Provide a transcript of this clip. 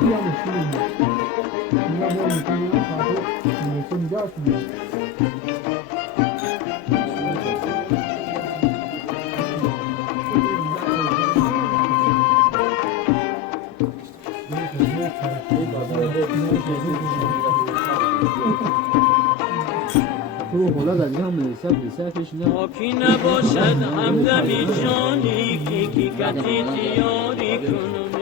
تو خدا در هم لسفش نه باکی نباشد همدمی جانی که کتی تیاری کنم